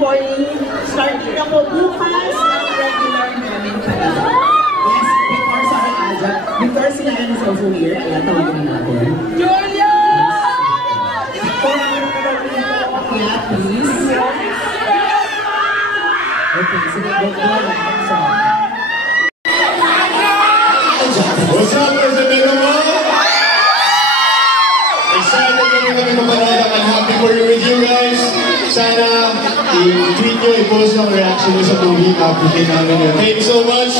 Boy, starting na po bukas ang regular namin palito. Yes, before sa akin, Aja. Before sila yan sa Ufuir, kaya tawagin natin. Julia! Kaya, please. Okay, sige, go lang. What's up, President Omar? Excited kami mapanood ang Happy For You with you guys. Sana i-tweet nyo, i-post ang reaction nyo sa movie. Abutin namin yun. Thank you so much.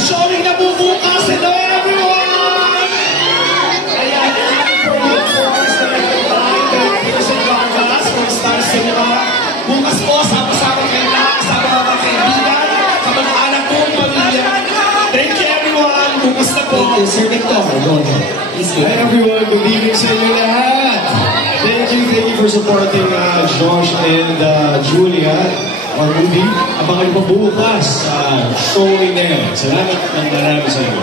Showing na po bukas. Hello everyone! Ayan, Stars Cinema. Bukas po, sama-sama kayo lahat, kasama mga kaibigan, kamag-anak po, pamilya. Thank you everyone. Bukas na po. Thank you, Sir Victor. Hi everyone, good evening sa inyo lahat. Thank you for supporting Josh and Julia. Our movie, abangan pa bukas sa showing na yun. Salamat ng marami sa inyo.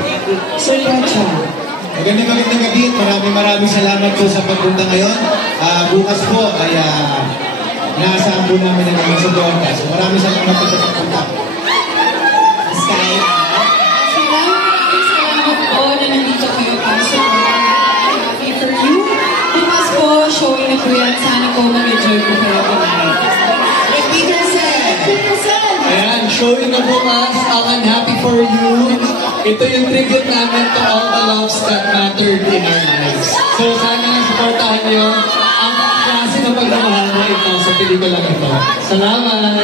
Sir Pacha. Magandang gabi at maraming salamat po sa pagpunta ngayon. Bukas po ay naasahan po namin ang mga suporta. So maraming salamat po sa pagpunta. Sky. Salamat po na nandito kayo para sa Happy For You. Bukas po, showing na po yan. Sana po mag-enjoy po kayo tonight. Ayan, showing na bukas ang Happy For You. Ito yung tribute namin to all the loves that mattered in our lives. So sana supportahan nyo ang klase ng pagmamahal na ito sa pelikula ito. Salamat!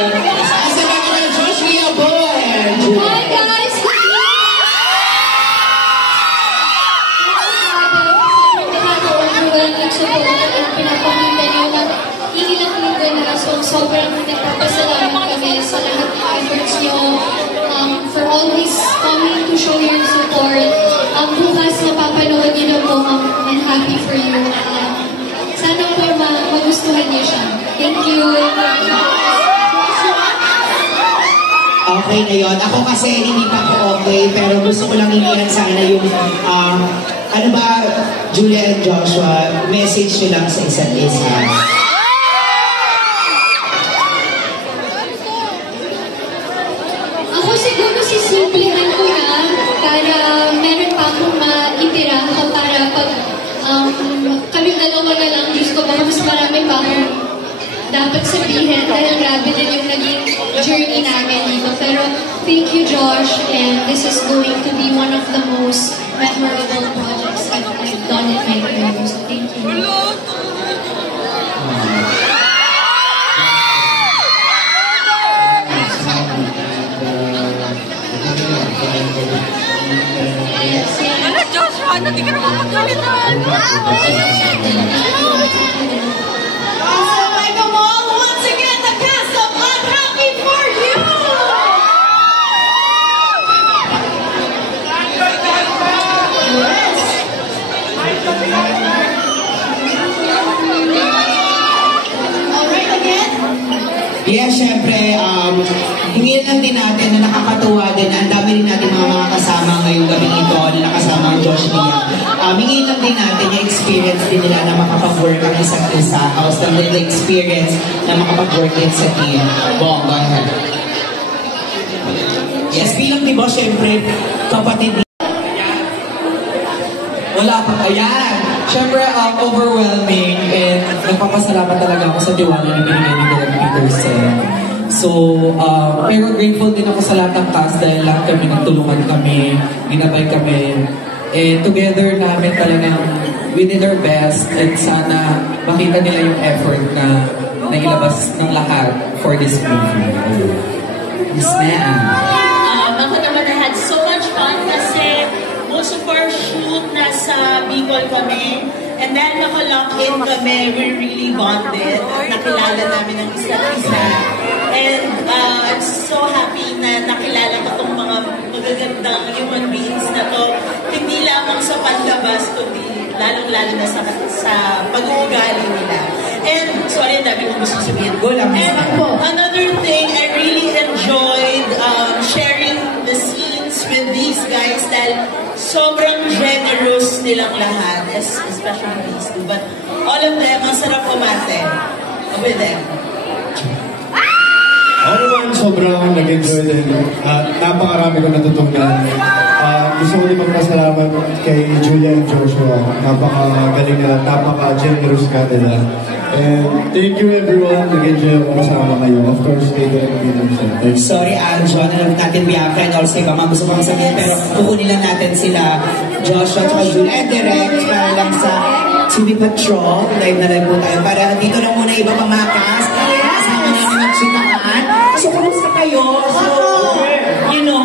Salamat na Josh Mia Boy! Hi guys! Sobrang nakaka-overwhelming support at pinapakita nyo na ilang-ilang na rason. Sobrang nagpapasalamat kami sa lahat ng efforts nyo. For always coming to show your support. Bukas mapapanood nyo na po ang Happy For You. Sana po magustuhan niyo siya. Thank you. Okay na yun. Ako kasi hindi pa ako okay, pero gusto ko lang inihan sana yung, ano ba, Julia and Joshua, message nyo lang sa isa't isa. Ako siguro sisimplihan ko na para meron pa akong maitira para pag kaming dalawa na lang, Diyos ko, baka mas marami pa akong dapat sabihin dahil grabe din yung naging journey namin dito. Pero thank you, Josh, and this is going to be one of the most memorable projects I've done in my career. So thank you. Joshua, hindi ka naman magkalitan! Welcome all once again the cast of Unhappy For You! Alright again? Yes, syempre, hingin lang din natin na nakakatuwa din na ang dami rin natin mga kasama ngayong gabi ito na nakasama ang Josh Mia. Hingin lang din natin yung experience din nila na makapag-work ang isa't isa. Tapos lang din yung experience na makapag-work din sa team. Bong, go ahead. Yes, bilang diba, syempre, kapatid wala pa. Ayan. Siyempre, overwhelming and nagpapasalamat talaga ako sa tiwala na binigay ni Direk Peterson. So, pero grateful din ako sa lahat ng cast dahil lahat kami nagtulungan kami, ginabay kami. And together namin talagang we did our best and sana makita nila yung effort na nailabas ng lahat for this movie. Miss Ma'am. Ako naman, I had so much fun kasi most of our shoot nasa Bicol kami. And then naka-lock in kami, we really bonded. Nakilala namin ang isa't isa. And I'm so happy na nakilala ko itong mga magagandang human beings na to. Hindi lamang sa panlabas. lalong-lalo na sa pag-uugali nila. And, sorry, ang dami kong gusto sabihin. And another thing, I really enjoyed sharing the scenes with these guys dahil sobrang generous nilang lahat, especially these two. But all of them, ang sarap umate with them. Ako naman sobrang nag-enjoy din. Napakarami ko natutunan. Gusto ko din magpasalamat kay Julia and Joshua. Napakagaling nila, napaka-generous ka nila. And thank you everyone. Nag-enjoy ako kasama kayo. Of course, kay Derek Peterson. Sorry, Anjo. Alam natin Bianca and also iba mga gusto kong sabihin. Pero kukunin lang natin sila Joshua at Julia and Derek para lang sa TV Patrol. Live na live po tayo. Para dito lang muna iba pang mga cast. Kasama namin magsitaan. So, kumusta kayo? So, you know.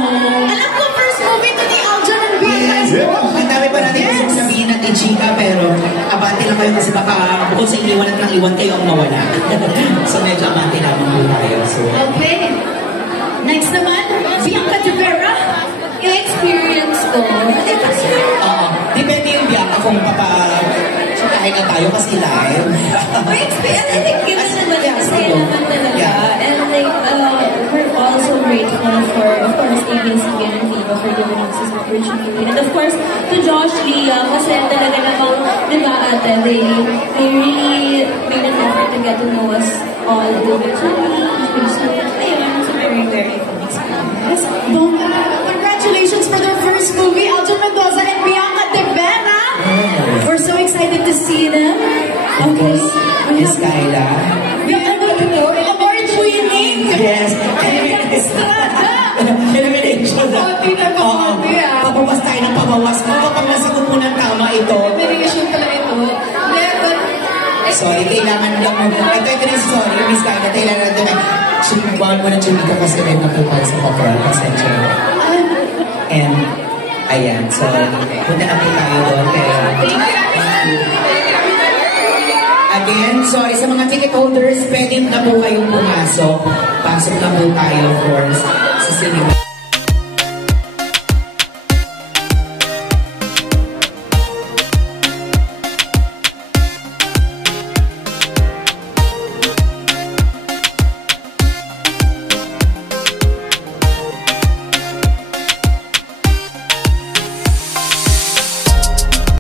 Alam ko, first movie to ni Aljon and Bianca. Yes. Ang dami pa natin gusto sabihin natin, chika, pero abante lang kayo kasi baka bukod sa iniwan at nang iwan kayo ang mawala. So, medyo abante lamang po tayo. So, Okay. Next naman, Bianca de Vera. Yung experience ko. oo. Depende yung Bianca kung papasakahin na tayo kasi live. May experience. I think given naman kasi naman talaga. Yeah. And like, we're also grateful for, of course, ABS-CBN and Viva for giving us this opportunity. And of course, to Josh, Leah, kasi talaga namang, di ba ate, they really made an effort to get to know us all individually. So, ayun, it's a very, very fun experience. Congratulations for their first movie, Aljon Mendoza and Bianca de Vera. We're so excited to see them. Okay. Miss Kyla. Award-winning. Yes. Elimination na. Papawas tayo ng pabawas. Kapag nasagot mo ng tama ito. Elimination pala ito. Sorry, kailangan lang mo. Ito rin, sorry, Miss Kyla. Kailangan natin na sumibawal mo na chumika kasi rin napupal sa paparal. Pasensya. And, ayan. So, punta na po tayo doon. Kaya, again, sorry sa mga ticket holders, pwede na po kayong pumasok. Pasok na po tayo, of course, sa cinema.